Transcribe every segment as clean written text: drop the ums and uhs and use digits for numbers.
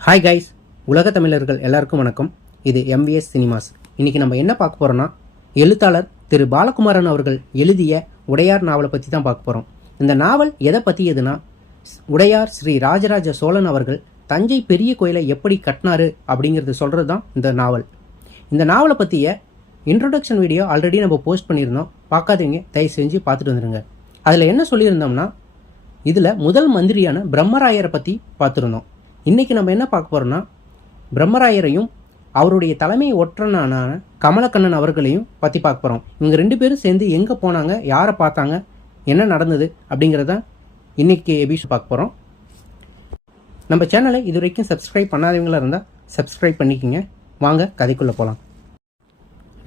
Hi guys, உலக தமிழர்கள் எல்லாருக்கும் வணக்கம். இது MVS சினிமாஸ். இன்னைக்கு நம்ம என்ன பார்க்க போறோம்னா, எழுத்தாளர் திரு பாலகுமாரன் அவர்கள் எழுதிய உடையார் நாவலை பற்றி தான் பார்க்க போகிறோம். இந்த நாவல் எதை பற்றியதுன்னா, உடையார் ஸ்ரீ ராஜராஜ சோழன் அவர்கள் தஞ்சை பெரிய கோயிலை எப்படி கட்டினாரு அப்படிங்கிறது சொல்கிறது தான் இந்த நாவல். இந்த நாவலை பற்றிய இன்ட்ரோடக்ஷன் வீடியோ ஆல்ரெடி நம்ம போஸ்ட் பண்ணியிருந்தோம். பார்க்காதீங்க, தயவு செஞ்சு பார்த்துட்டு வந்துடுங்க. அதில் என்ன சொல்லியிருந்தோம்னா, இதில் முதல் மந்திரியான பிரம்மராயரை பற்றி பார்த்துருந்தோம். இன்றைக்கி நம்ம என்ன பார்க்க போகிறோம்னா, பிரம்மராயரையும் அவருடைய தலைமை ஒற்றனான கமலக்கண்ணன் அவர்களையும் பற்றி பார்க்க போகிறோம். இவங்க ரெண்டு பேரும் சேர்ந்து எங்கே போனாங்க, யாரை பார்த்தாங்க, என்ன நடந்தது அப்படிங்கிறத இன்றைக்கி எபிசோட் பார்க்க போகிறோம். நம்ம சேனலை இது வரைக்கும் சப்ஸ்கிரைப் பண்ணாதவங்களா இருந்தால் சப்ஸ்கிரைப் பண்ணிக்கோங்க. வாங்க கதைக்குள்ளே போகலாம்.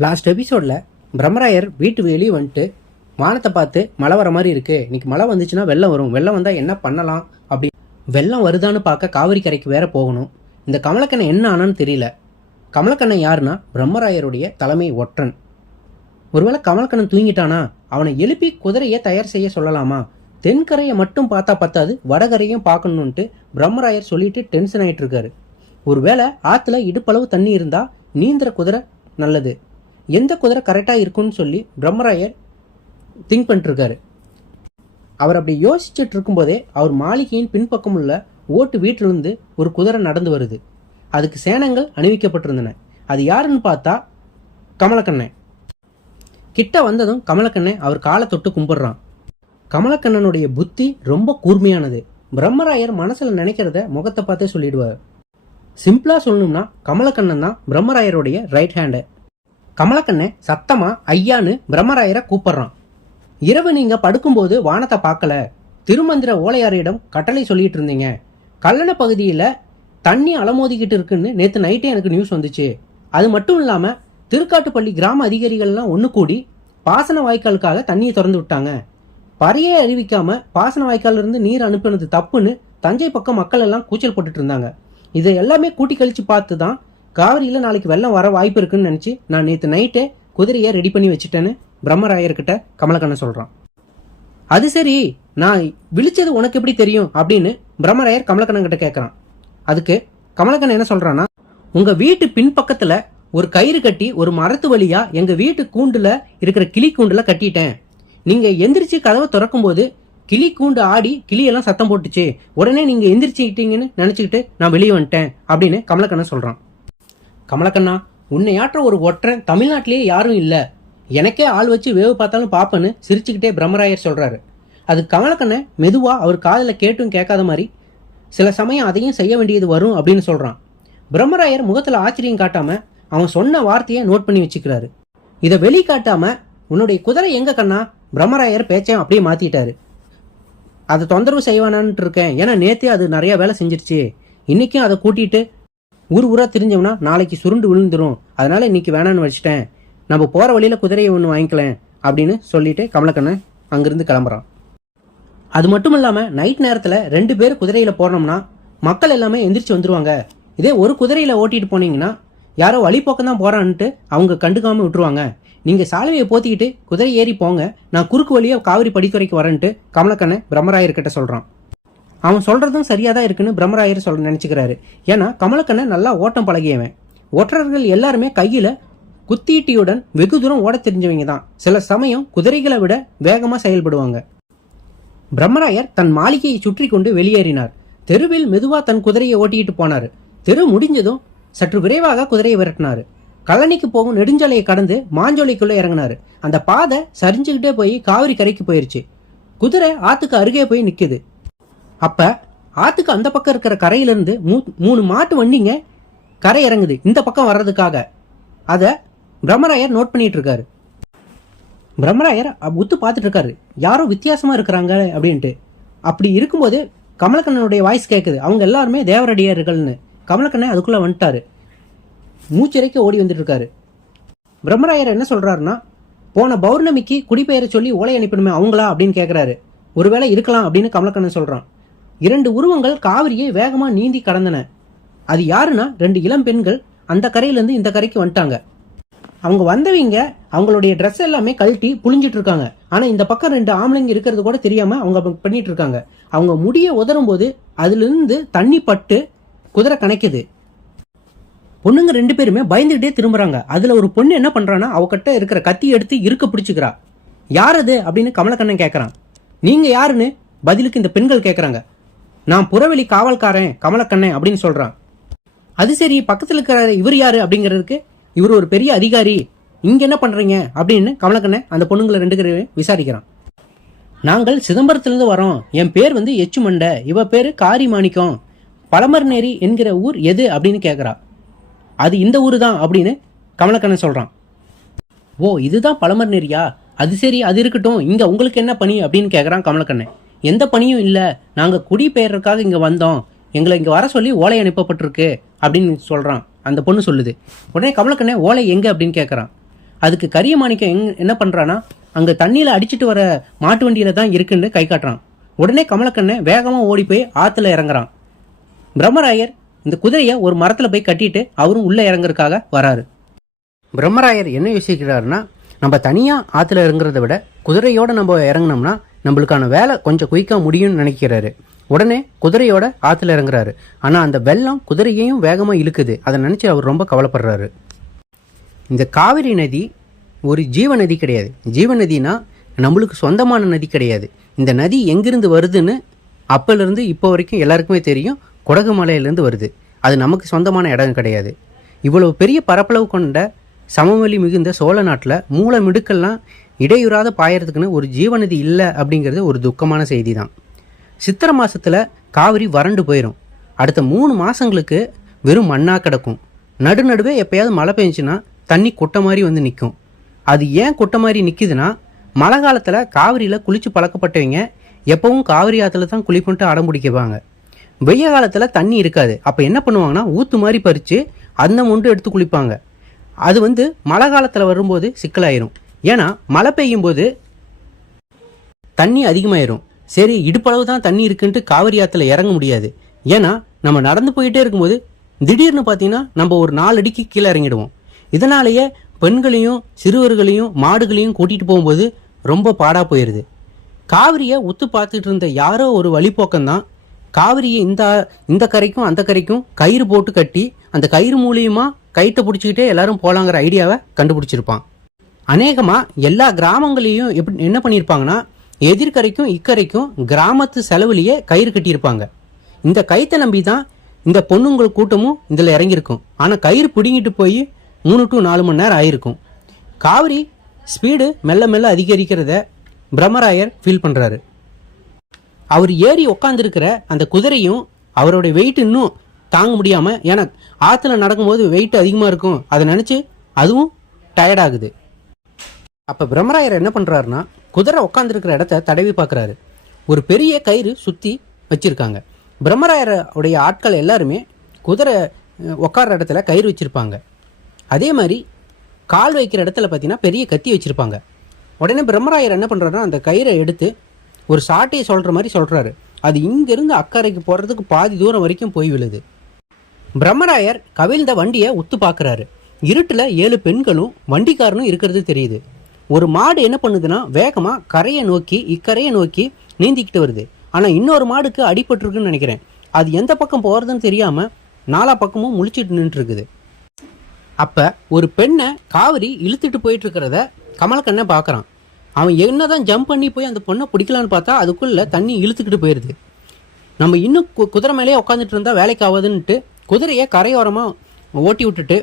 லாஸ்ட் எபிசோடில் பிரம்மராயர் வீட்டு வெளியே வந்துட்டு வானத்தை பார்த்து மழை வர மாதிரி இருக்குது, இன்றைக்கி மழை வந்துச்சுன்னா வெள்ளம் வரும், வெள்ளம் வந்தால் என்ன பண்ணலாம் அப்படி வெள்ளம் வருதான்னு பார்க்க காவிரி கரைக்கு வேற போகணும். இந்த கமலக்கண்ணன் என்ன ஆனான்னு தெரியல. கமலக்கண்ணன் யாருன்னா பிரம்மராயருடைய தலைமை ஒற்றன். ஒருவேளை கமலக்கண்ணன் தூங்கிட்டானா, அவனை எழுப்பி குதிரையை தயார் செய்ய சொல்லலாமா? தென்கரையை மட்டும் பார்த்தா பத்தாது, வடகரையும் பார்க்கணுன்ட்டு பிரம்மராயர் சொல்லிட்டு டென்ஷன் ஆகிட்டு இருக்காரு. ஒருவேளை ஆற்றுல இடுப்பளவு தண்ணி இருந்தா நீந்திர குதிரை நல்லது, எந்த குதிரை கரெக்டாக இருக்குன்னு சொல்லி பிரம்மராயர் திங்க் பண்ணிட்டு இருக்காரு. அவர் அப்படி யோசிச்சுட்டு இருக்கும்போதே அவர் மாளிகையின் பின்பக்கம் உள்ள ஓட்டு வீட்டிலிருந்து ஒரு குதிரை நடந்து வருது. அதுக்கு சேனங்கள் அணிவிக்கப்பட்டிருந்தன. அது யாருன்னு பார்த்தா கமலக்கண்ணன். கிட்ட வந்ததும் கமலக்கண்ணன் அவர் காலை தொட்டு கும்பிடுறான். கமலக்கண்ணனுடைய புத்தி ரொம்ப கூர்மையானது. பிரம்மராயர் மனசுல நினைக்கிறத முகத்தை பார்த்தே சொல்லிடுவார். சிம்பிளா சொல்லணும்னா கமலக்கண்ணன் தான் பிரம்மராயருடைய ரைட் ஹேண்டு. கமலக்கண்ணன் சத்தமா ஐயான்னு பிரம்மராயரை கூப்பிடுறான். இரவு நீங்க படுக்கும்போது வானத்தை பார்க்கல, திருமந்திர ஓலையாரிடம் கட்டளை சொல்லிட்டு இருந்தீங்க. கல்லணை பகுதியில் தண்ணி அலமோதிக்கிட்டு இருக்குன்னு நேற்று நைட்டே எனக்கு நியூஸ் வந்துச்சு. அது மட்டும் இல்லாமல் திருக்காட்டுப்பள்ளி கிராம அதிகாரிகள்லாம் ஒன்று கூடி பாசன வாய்க்காலுக்காக தண்ணியை திறந்து விட்டாங்க. பறையே அறிவிக்காம பாசன வாய்க்கால இருந்து நீர் அனுப்பினது தப்புன்னு தஞ்சை பக்கம் மக்கள் எல்லாம் கூச்சல் போட்டுட்டு இருந்தாங்க. இதை எல்லாமே கூட்டி கழிச்சு பார்த்து தான் காவிரியில் நாளைக்கு வெள்ளம் வர வாய்ப்பு இருக்குன்னு நினச்சி நான் நேற்று நைட்டே குதிரையை ரெடி பண்ணி வச்சுட்டேன்னு பிரம்மராயர்கிட்ட கமலக்கண்ணன் சொல்றான். அது சரி, நான் விழிச்சது உனக்கு எப்படி தெரியும் அப்படின்னு பிரம்மராயர் கமலக்கண்ணன் கிட்ட கேட்கறான். அதுக்கு கமலக்கண்ணன் என்ன சொல்றான்னா, உங்க வீட்டு பின்பக்கத்துல ஒரு கயிறு கட்டி ஒரு மரத்து வழியா எங்க வீட்டு கூண்டுல இருக்கிற கிளி கூண்டுல கட்டிட்டேன். நீங்க எந்திரிச்சு கதவை திறக்கும் போது கிளி கூண்டு ஆடி கிளியெல்லாம் சத்தம் போட்டுச்சு. உடனே நீங்க எந்திரிச்சுக்கிட்டீங்கன்னு நினைச்சுக்கிட்டு நான் வெளியே வந்துட்டேன் அப்படின்னு கமலக்கண்ணன் சொல்றான். கமலக்கண்ணா, உன்னையாற்ற ஒரு ஒற்றன் தமிழ்நாட்டிலேயே யாரும் இல்லை, எனக்கே ஆள் வச்சு வேவு பார்த்தாலும் பாப்பன்னு சிரிச்சுக்கிட்டே பிரம்மராயர் சொல்றாரு. அது கமலக்கண்ணன் மெதுவா அவர் காதில் கேட்டும் கேட்காத மாதிரி சில சமயம் அதையும் செய்ய வேண்டியது வரும் அப்படின்னு சொல்றான். பிரம்மராயர் முகத்துல ஆச்சரியம் காட்டாம அவன் சொன்ன வார்த்தையை நோட் பண்ணி வச்சுக்கிறாரு. இதை வெளி காட்டாம உன்னுடைய குதிரை எங்க கண்ணா, பிரம்மராயர் பேச்சையும் அப்படியே மாத்திட்டாரு. அதை தொந்தரவு செய்வானான்ட்டு இருக்கேன், ஏன்னா நேத்தே அது நிறைய வேலை செஞ்சிருச்சு. இன்னைக்கும் அதை கூட்டிட்டு ஊர் ஊரா தெரிஞ்சோம்னா நாளைக்கு சுருண்டு விழுந்துரும், அதனால இன்னைக்கு வேணான்னு வச்சுட்டேன். நம்ம போகிற வழியில் குதிரையை ஒன்று வாங்கிக்கலாம் அப்படின்னு சொல்லிட்டு கமலக்கண்ணன் அங்கிருந்து கிளம்புறான். அது மட்டும் இல்லாமல் நைட் நேரத்தில் 2 பேர் குதிரையில் போனோம்னா மக்கள் எல்லாமே எந்திரிச்சு வந்துடுவாங்க. இதே ஒரு குதிரையில் ஓட்டிகிட்டு போனீங்கன்னா யாரோ வழிபோக்கம் தான் போகிறான்ட்டு அவங்க கண்டுக்காமல் விட்டுருவாங்க. நீங்கள் சாலையை போத்திக்கிட்டு குதிரை ஏறி போங்க, நான் குறுக்கு வழியாக காவிரி படித்துறைக்கு வரேன்ட்டு கமலக்கண்ணன் பிரம்மராயர்கிட்ட சொல்கிறான். அவன் சொல்கிறதும் சரியாக தான் இருக்குன்னு பிரம்மராயர் நினச்சிக்கிறாரு. ஏன்னா கமலக்கண்ணன் நல்லா ஓட்டம் பழகியவன். ஒற்றர்கள் எல்லாருமே கையில் குத்தீட்டியுடன் வெகு தூரம் ஓட தெரிஞ்சவங்க தான். சில சமயம் குதிரைகளை விட வேகமாக செயல்படுவாங்க. பிரம்மராயர் தன் மாளிகையை சுற்றி கொண்டு வெளியேறினார். தெருவில் மெதுவா தன் குதிரையை ஓட்டிட்டு போனார். தெரு முடிஞ்சதும் சற்று விரைவாக குதிரையை விரட்டினார். கழனிக்கு போகும் நெடுஞ்சாலையை கடந்து மாஞ்சோலைக்குள்ள இறங்கினாரு. அந்த பாதை சரிஞ்சுக்கிட்டே போய் காவிரி கரைக்கு போயிருச்சு. குதிரை ஆத்துக்கு அருகே போய் நிக்குது. அப்ப ஆத்துக்கு அந்த பக்கம் இருக்கிற கரையிலிருந்து 3 மாட்டு வண்டிங்க கரை இறங்குது இந்த பக்கம் வர்றதுக்காக. அதை பிரம்மராயர் நோட் பண்ணிட்டு இருக்காரு. பிரம்மராயர் உத்து பார்த்துட்டு இருக்காரு, யாரோ வித்தியாசமா இருக்கிறாங்க அப்படின்ட்டு. அப்படி இருக்கும்போது கமலக்கண்ணனுடைய வாய்ஸ் கேட்குது, அவங்க எல்லாருமே தேவரடியார்கள்னு. கமலக்கண்ணன் அதுக்குள்ள வந்துட்டாரு. மூச்சிறைக்க ஓடி வந்துட்டு இருக்காரு. பிரம்மராயர் என்ன சொல்றாருன்னா, போன பௌர்ணமிக்கு குடிபெயரை சொல்லி ஓலை அனுப்பணுமே அவங்களா அப்படின்னு கேட்கிறாரு. ஒருவேளை இருக்கலாம் அப்படின்னு கமலக்கண்ணன் சொல்றான். 2 உருவங்கள் காவிரியை வேகமா நீந்தி கடந்தன. அது யாருன்னா 2 இளம் பெண்கள் அந்த கரையிலேருந்து இந்த கரைக்கு வந்துட்டாங்க. அவங்க வந்தவங்க அவங்களுடைய ட்ரெஸ் எல்லாமே கழட்டி புழிஞ்சிட்டு இருக்காங்க. ஆனால் இந்த பக்கம் 2 ஆம்பளைங்க இருக்கிறது கூட தெரியாம அவங்க பண்ணிட்டு இருக்காங்க. அவங்க முடிய உதரும் போது அதுலேருந்து தண்ணி பட்டு குதிரை கணக்குது. பொண்ணுங்க 2 பேருமே பயந்துகிட்டே திரும்புறாங்க. அதுல ஒரு பொண்ணு என்ன பண்றான்னா அவகிட்ட இருக்கிற கத்தி எடுத்து இருக்க பிடிச்சுக்கிறா. யார் அது அப்படின்னு கமலக்கண்ணன் கேட்கறான். நீங்க யாருன்னு பதிலுக்கு இந்த பெண்கள் கேட்கறாங்க. நான் புறவெளி காவல்காரன் கமலக்கண்ணன் அப்படின்னு சொல்றான். அது சரி, பக்கத்துல இருக்கிற இவர் யாரு அப்படிங்கிறதுக்கு இவர் ஒரு பெரிய அதிகாரி, இங்க என்ன பண்றீங்க அப்படின்னு கமலக்கண்ணன் அந்த பொண்ணுங்களை 2 பேரும் விசாரிக்கிறான். நாங்கள் சிதம்பரத்திலிருந்து வரோம். என் பேர் வந்து எச்சு மண்டை, இவ பேரு காரி மாணிக்கம். பழமர்நேரி என்கிற ஊர் எது அப்படின்னு கேட்கறா. அது இந்த ஊரு தான் அப்படின்னு கமலக்கண்ணன் சொல்றான். ஓ, இதுதான் பழமர்நேரியா? அது சரி, அது இருக்கட்டும். இங்க உங்களுக்கு என்ன பணி அப்படின்னு கேட்கறான் கமலக்கண்ணன். எந்த பணியும் இல்ல, நாங்க குடிபெயர்றதுக்காக இங்க வந்தோம், எங்களை இங்க வர சொல்லி ஓலை அனுப்பப்பட்டிருக்கு அப்படின்னு சொல்றான். அந்த பொண்ணு சொல்லுது. உடனே கமலக்கண்ணன் ஓலை எங்க அப்படின்னு கேட்கறான். அதுக்கு கரிய மாணிக்கம் என்ன பண்றானா, அங்க தண்ணியில அடிச்சுட்டு வர மாட்டு வண்டியில தான் இருக்குன்னு கை காட்டுறான். உடனே கமலக்கண்ணன் வேகமா ஓடி போய் ஆத்துல இறங்குறான். பிரம்மராயர் இந்த குதிரையை ஒரு மரத்துல போய் கட்டிட்டு அவரும் உள்ள இறங்குறதுக்காக வராரு. பிரம்மராயர் என்ன யோசிக்கிறாருன்னா, நம்ம தனியா ஆத்துல இறங்குறத விட குதிரையோட நம்ம இறங்கினோம்னா நம்மளுக்கான வேலை கொஞ்சம் குயிக்கா முடியும்னு நினைக்கிறாரு. உடனே குதிரையோட ஆத்துல இறங்குறாரு. ஆனா அந்த வெள்ளம் குதிரையையும் வேகமா இழுக்குது. அதை நினைச்சு அவர் ரொம்ப கவலைப்படுறாரு. இந்த காவிரி நதி ஒரு ஜீவ நதி கிடையாது. ஜீவ நதினா நம்மளுக்கு சொந்தமான நதி கிடையாது. இந்த நதி எங்கிருந்து வருதுன்னு அப்போலேருந்து இப்போ வரைக்கும் எல்லாருக்குமே தெரியும். குடகு மலையிலேருந்து வருது. அது நமக்கு சொந்தமான இடம் கிடையாது. இவ்வளவு பெரிய பரப்பளவு கொண்ட சமவெளி மிகுந்த சோழ நாட்டில் மூல மிடுக்கெல்லாம் இடையுறாத பாயறதுக்குன்னு ஒரு ஜீவநதி இல்லை அப்படிங்கிறது ஒரு துக்கமான செய்தி தான். சித்திரை மாதத்தில் காவிரி வறண்டு போயிடும். அடுத்த 3 மாதங்களுக்கு வெறும் மண்ணாக கிடக்கும். நடுநடுவே எப்போயாவது மழை பெஞ்சுன்னா தண்ணி கொட்டை மாதிரி வந்து நிற்கும். அது ஏன் கொட்டை மாதிரி நிற்கிதுன்னா, மழை காலத்தில் காவிரியில் குளித்து பழக்கப்பட்டவங்க எப்பவும் காவிரி ஆற்றுல தான் குளிப்புன்ட்டு அடம் பிடிக்குவாங்க. வெய்ய காலத்தில் தண்ணி இருக்காது. அப்போ என்ன பண்ணுவாங்கன்னா ஊற்று மாதிரி பறித்து அந்த முண்டு எடுத்து குளிப்பாங்க. அது வந்து மழை காலத்தில் வரும்போது சிக்கலாயிரும். ஏன்னா மழை பெய்யும் போது தண்ணி அதிகமாயிரும். சரி, இடுப்பளவு தான் தண்ணி இருக்குன்ட்டு காவிரி ஆற்றுல இறங்க முடியாது. ஏன்னா நம்ம நடந்து போயிட்டே இருக்கும்போது திடீர்னு பார்த்தீங்கன்னா நம்ம ஒரு 4 அடிக்கு கீழே இறங்கிடுவோம். இதனாலேயே பெண்களையும் சிறுவர்களையும் மாடுகளையும் கூட்டிகிட்டு போகும்போது ரொம்ப பாடாக போயிடுது. காவிரியை உத்து பார்த்துட்டு இருந்த யாரோ ஒரு வழிப்போக்கம்தான் காவிரியை இந்த கரைக்கும் அந்த கரைக்கும் கயிறு போட்டு கட்டி அந்த கயிறு மூலியமாக கயிற்றை பிடிச்சிக்கிட்டே எல்லாரும் போகலாங்கிற ஐடியாவை கண்டுபிடிச்சிருப்பான். அநேகமாக எல்லா கிராமங்களையும் என்ன பண்ணியிருப்பாங்கன்னா, எதிர்கரைக்கும் இக்கரைக்கும் கிராமத்து செலவுலேயே கயிறு கட்டியிருப்பாங்க. இந்த கயிற்றை நம்பி தான் இந்த பொண்ணுங்கள் கூட்டமும் இதில் இறங்கியிருக்கும். ஆனால் கயிறு பிடுங்கிட்டு போய் 3 to 4 மணி நேரம் ஆயிருக்கும். காவிரி ஸ்பீடு மெல்ல மெல்ல அதிகரிக்கிறத பிரம்மராயர் ஃபீல் பண்ணுறாரு. அவர் ஏறி உக்காந்துருக்கிற அந்த குதிரையும் அவருடைய வெயிட் இன்னும் தாங்க முடியாமல், ஏன்னா ஆற்றுல நடக்கும்போது வெயிட் அதிகமாக இருக்கும், அதை நினச்சி அதுவும் டயர்டாகுது. அப்போ பிரம்மராயர் என்ன பண்ணுறாருன்னா, குதிரை உட்காந்துருக்கிற இடத்த தடவி பார்க்குறாரு. ஒரு பெரிய கயிறு சுற்றி வச்சுருக்காங்க. பிரம்மராயருடைய ஆட்கள் எல்லாருமே குதிரை உட்கார்ற இடத்துல கயிறு வச்சுருப்பாங்க. அதே மாதிரி கால் வைக்கிற இடத்துல பார்த்தீங்கன்னா பெரிய கத்தி வச்சுருப்பாங்க. உடனே பிரம்மராயர் என்ன பண்ணுறாருன்னா, அந்த கயிறை எடுத்து ஒரு சாட்டையை சொல்கிற மாதிரி சொல்கிறாரு. அது இங்கேருந்து அக்கறைக்கு போகிறதுக்கு பாதி தூரம் வரைக்கும் போய் விழுது. பிரம்மராயர் கவிழ்ந்த வண்டியை உத்து பார்க்குறாரு. இருட்டில் 7 பெண்களும் வண்டிக்காரனும் இருக்கிறது தெரியுது. ஒரு மாடு என்ன பண்ணுதுன்னா, வேகமாக கரையை நோக்கி இக்கரையை நோக்கி நீந்திக்கிட்டு வருது. ஆனால் இன்னொரு மாடுக்கு அடிபட்டுருக்குன்னு நினைக்கிறேன். அது எந்த பக்கம் போகிறதுன்னு தெரியாமல் 4 பக்கமும் முழிச்சிட்டு நின்றுருக்குது. அப்போ ஒரு பெண்ணை காவிரி இழுத்துட்டு போயிட்டு இருக்கிறத கமலக்கண்ணை பார்க்குறான். அவன் என்னதான் ஜம்ப் பண்ணி போய் அந்த பொண்ணை பிடிக்கலான்னு பார்த்தா அதுக்குள்ளே தண்ணி இழுத்துக்கிட்டு போயிடுது. நம்ம இன்னும் குதிரை மேலேயே உட்காந்துட்டு இருந்தால் வேலைக்கு ஆகாதுன்ட்டு குதிரையை கரையோரமாக ஓட்டி விட்டுட்டு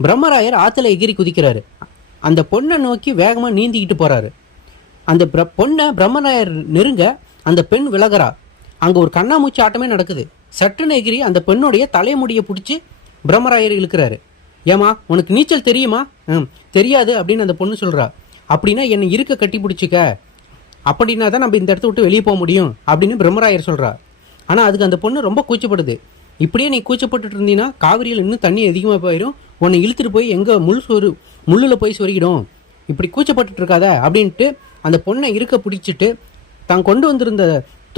பிரம்மராயர் ஆற்றுல எகிரி குதிக்கிறாரு. அந்த பொண்ணை நோக்கி வேகமாக நீந்திக்கிட்டு போகிறாரு. அந்த பொண்ணை பிரம்மராயர் நெருங்க அந்த பெண் விலகிறா. அங்கே ஒரு கண்ணாமூச்சி ஆட்டமே நடக்குது. சட்டுன்னு எகிரி அந்த பெண்ணுடைய தலைமுடியை பிடிச்சி பிரம்மராயர் இழுக்கிறாரு. ஏமா, உனக்கு நீச்சல் தெரியுமா? தெரியாது அப்படின்னு அந்த பொண்ணு சொல்கிறா. அப்படின்னா என்னை இருக்க கட்டி பிடிச்சிக்க, அப்படின்னா தான் நம்ம இந்த இடத்த விட்டு வெளியே போக முடியும் அப்படின்னு பிரம்மராயர் சொல்கிறா. ஆனால் அதுக்கு அந்த பொண்ணு ரொம்ப கூச்சப்படுது. இப்படியே நீ கூச்சப்பட்டுட்டு இருந்தீங்கன்னா காவிரியில் இன்னும் தண்ணி அதிகமாக போயிடும், உன்னை இழுத்துட்டு போய் எங்கே முள்ளில் போய் சொருகிடும், இப்படி கூச்சப்பட்டுட்டு இருக்காத அப்படின்ட்டு அந்த பொண்ணை இருக்க பிடிச்சிட்டு தான் கொண்டு வந்திருந்த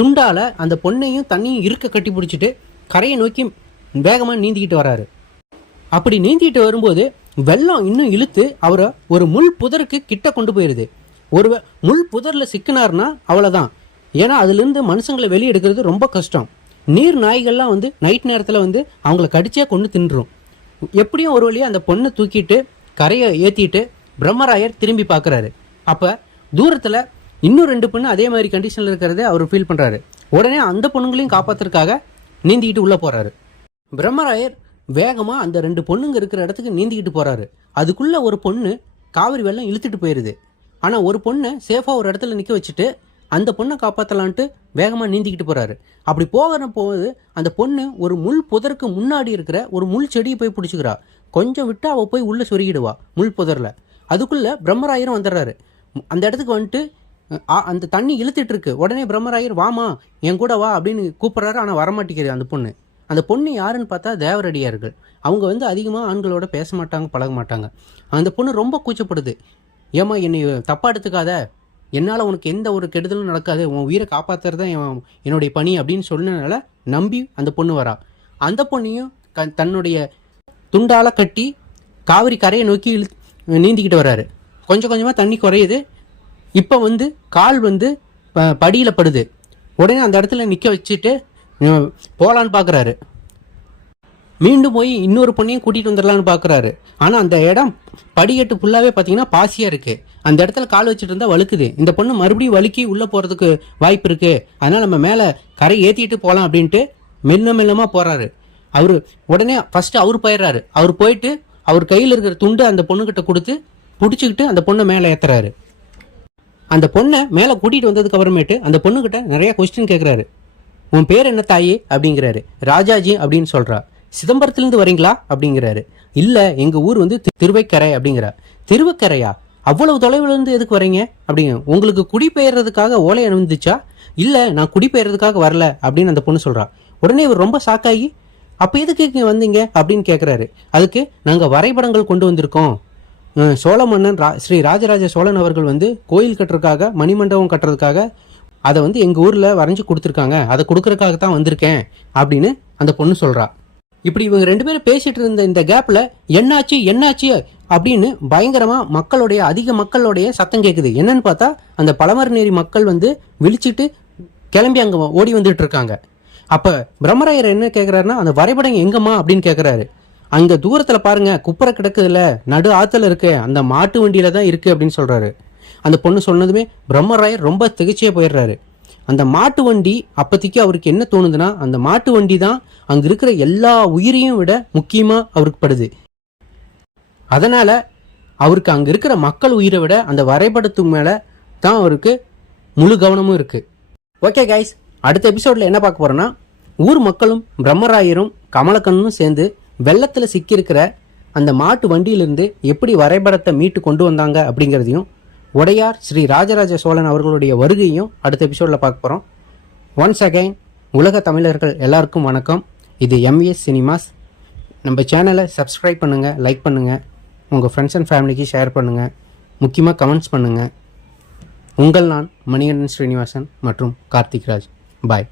துண்டால் அந்த பொண்ணையும் தண்ணியும் இருக்க கட்டி பிடிச்சிட்டு கரையை நோக்கி வேகமாக நீந்திக்கிட்டு வராரு. அப்படி நீந்திட்டு வரும்போது வெள்ளம் இன்னும் இழுத்து அவரை ஒரு முள் புதருக்கு கிட்ட கொண்டு போயிடுது. ஒரு முள் புதரில் சிக்கினார்னா அவ்வளோதான். ஏன்னா அதுலேருந்து மனுஷங்களை வெளியே எடுக்கிறது ரொம்ப கஷ்டம். நீர் நாய்கள்லாம் வந்து நைட் நேரத்தில் வந்து அவங்கள கடிச்சே கொண்டு தின்றும். எப்படியும் ஒரு வழியாக அந்த பொண்ணை தூக்கிட்டு கரையை ஏற்றிட்டு பிரம்மராயர் திரும்பி பார்க்குறாரு. அப்போ தூரத்தில் இன்னும் 2 பொண்ணு அதே மாதிரி கண்டிஷனில் இருக்கிறத அவர் ஃபீல் பண்ணுறாரு. உடனே அந்த பொண்ணுங்களையும் காப்பாற்றுறதுக்காக நீந்திக்கிட்டு உள்ளே போகிறாரு. பிரம்மராயர் வேகமாக அந்த 2 பொண்ணுங்க இருக்கிற இடத்துக்கு நீந்திக்கிட்டு போகிறாரு. அதுக்குள்ளே ஒரு பொண்ணு காவிரி வெள்ளம் இழுத்துட்டு போயிடுது. ஆனால் ஒரு பொண்ணை சேஃபாக ஒரு இடத்துல நிற்க வச்சுட்டு அந்த பொண்ணை காப்பாற்றலான்ட்டு வேகமாக நீந்திக்கிட்டு போகிறாரு. அப்படி போது அந்த பொண்ணு ஒரு முள் புதருக்கு முன்னாடி இருக்கிற ஒரு முள் செடியை போய் பிடிச்சிக்கிறா. கொஞ்சம் விட்டு அவள் போய் உள்ளே சொருகிடுவா முள் புதரில். அதுக்குள்ளே பிரம்மராயரும் வந்துடுறாரு. அந்த இடத்துக்கு வந்துட்டு அந்த தண்ணி இழுத்துட்டு இருக்கு. உடனே பிரம்மராயர் வாமா என் கூட வா அப்படின்னு கூப்பிட்றாரு. ஆனால் வரமாட்டேங்குது அந்த பொண்ணு. அந்த பொண்ணு யாருன்னு பார்த்தா தேவரடியார்கள். அவங்க வந்து அதிகமாக ஆண்களோட பேச மாட்டாங்க, பழக மாட்டாங்க. அந்த பொண்ணு ரொம்ப கூச்சப்படுது. ஏமா என்னை தப்பாக எடுத்துக்காத, என்னால் உனக்கு எந்த ஒரு கெடுதலும் நடக்காது, உன் உயிரை காப்பாற்றுறது தான் என்னுடைய பணி அப்படின்னு சொன்னனால நம்பி அந்த பொண்ணு வரா. அந்த பொண்ணையும் தன்னுடைய துண்டால் கட்டி காவிரி கரையை நோக்கி நீந்திக்கிட்டு வர்றாரு. கொஞ்சம் கொஞ்சமாக தண்ணி குறையுது. இப்போ வந்து கால் வந்து படியில் படுது. உடனே அந்த இடத்துல நிற்க வச்சுட்டு போகலான்னு பார்க்குறாரு. மீண்டும் போய் இன்னொரு பொண்ணையும் கூட்டிகிட்டு வந்துடலான்னு பார்க்குறாரு. ஆனால் அந்த இடம் படிக்கட்டு ஃபுல்லாகவே பார்த்தீங்கன்னா பாசியாக இருக்குது. அந்த இடத்துல கால் வச்சுட்டு இருந்தால் வழுக்குது. இந்த பொண்ணு மறுபடியும் வழுக்கி உள்ளே போகிறதுக்கு வாய்ப்பு இருக்குது. அதனால் நம்ம மேலே கரை ஏற்றிட்டு போகலாம் அப்படின்ட்டு மெல்லமாக போகிறாரு. அவர் உடனே ஃபஸ்ட்டு அவர் போயிடுறாரு. அவர் போயிட்டு அவர் கையில் இருக்கிற துண்டு அந்த பொண்ணுக்கிட்ட கொடுத்து பிடிச்சிக்கிட்டு அந்த பொண்ணை மேலே ஏற்றுறாரு. அந்த பொண்ணை மேலே கூட்டிகிட்டு வந்ததுக்கு அப்புறமேட்டு அந்த பொண்ணுக்கிட்ட நிறையா கொஸ்டின் கேட்குறாரு. உன் பேர் என்ன தாயே அப்படிங்கிறாரு. ராஜாஜி அப்படின்னு சொல்கிறா. சிதம்பரத்துலேருந்து வரீங்களா அப்படிங்கிறாரு. இல்லை, எங்கள் ஊர் வந்து திருவைக்கரை அப்படிங்கிறா. திருவைக்கரையா? அவ்வளவு தொலைவிலேருந்து எதுக்கு வரீங்க அப்படிங்க. உங்களுக்கு குடிபெயர்றதுக்காக ஓலை அனுப்பிச்சுச்சா? இல்லை, நான் குடிபெயர்றதுக்காக வரல அப்படின்னு அந்த பொண்ணு சொல்கிறா. உடனே இவர் ரொம்ப ஷாக்காகி அப்போ எதுக்கு வந்தீங்க அப்படின்னு கேட்குறாரு. அதுக்கு நாங்கள் வரைபடங்கள் கொண்டு வந்திருக்கோம். சோழ மன்னன் ஸ்ரீ ராஜராஜ சோழன் அவர்கள் வந்து கோயில் கட்டுறதுக்காக, மணிமண்டபம் கட்டுறதுக்காக அதை வந்து எங்கள் ஊரில் வரைஞ்சி கொடுத்துருக்காங்க. அதை கொடுக்கறதுக்காக தான் வந்திருக்கேன் அப்படின்னு அந்த பொண்ணு சொல்கிறா. இப்படி இவங்க 2 பேரும் பேசிகிட்டு இருந்த இந்த கேப்பில் என்னாச்சு அப்படின்னு பயங்கரமாக அதிக மக்களுடைய சத்தம் கேட்குது. என்னன்னு பார்த்தா அந்த பழமரநேரி மக்கள் வந்து விழிச்சிட்டு கிளம்பி அங்கே ஓடி வந்துட்டு இருக்காங்க. அப்போ பிரம்மராயர் என்ன கேட்குறாருன்னா, அந்த வரைபடம் எங்கம்மா அப்படின்னு கேட்குறாரு. அங்கே தூரத்தில் பாருங்க, குப்பரை கிடக்குதுல, நடு ஆற்றுல இருக்கு, அந்த மாட்டு வண்டியில தான் இருக்குது அப்படின்னு சொல்கிறாரு. அந்த பொண்ணு சொன்னதுமே பிரம்மராயர் ரொம்ப திகைச்சியே போயிடுறாரு. அந்த மாட்டு வண்டி அப்போதைக்கு அவருக்கு என்ன தோணுதுன்னா, அந்த மாட்டு வண்டி தான் அங்கே இருக்கிற எல்லா உயிரையும் விட முக்கியமாக அவருக்கு படுது. அதனால் அவருக்கு அங்கே இருக்கிற மக்கள் உயிரை விட அந்த வரைபடத்துக்கு மேலே தான் அவருக்கு முழு கவனமும் இருக்குது. ஓகே கைஸ், அடுத்த எபிசோடில் என்ன பார்க்க போகிறோன்னா, ஊர் மக்களும் பிரம்மராயரும் கமலக்கண்ணனும் சேர்ந்து வெள்ளத்தில் சிக்கியிருக்கிற அந்த மாட்டு வண்டியிலிருந்து எப்படி வரைபடத்தை மீட்டு கொண்டு வந்தாங்க அப்படிங்கிறதையும், உடையார் ஸ்ரீ ராஜராஜ சோழன் அவர்களுடைய வருகையும் அடுத்த எபிசோடில் பார்க்க போகிறோம். ஒன்ஸ் அகைன் உலக தமிழர்கள் எல்லாருக்கும் வணக்கம். இது எம்விஎஸ் சினிமாஸ். நம்ம சேனலை சப்ஸ்கிரைப் பண்ணுங்கள், லைக் பண்ணுங்கள், உங்கள் ஃப்ரெண்ட்ஸ் அண்ட் ஃபேமிலிக்கு ஷேர் பண்ணுங்கள், முக்கியமாக கமெண்ட்ஸ் பண்ணுங்கள். உங்கள் நான் மணிகண்டன் ஸ்ரீனிவாசன் மற்றும் கார்த்திக் ராஜ். பாய்.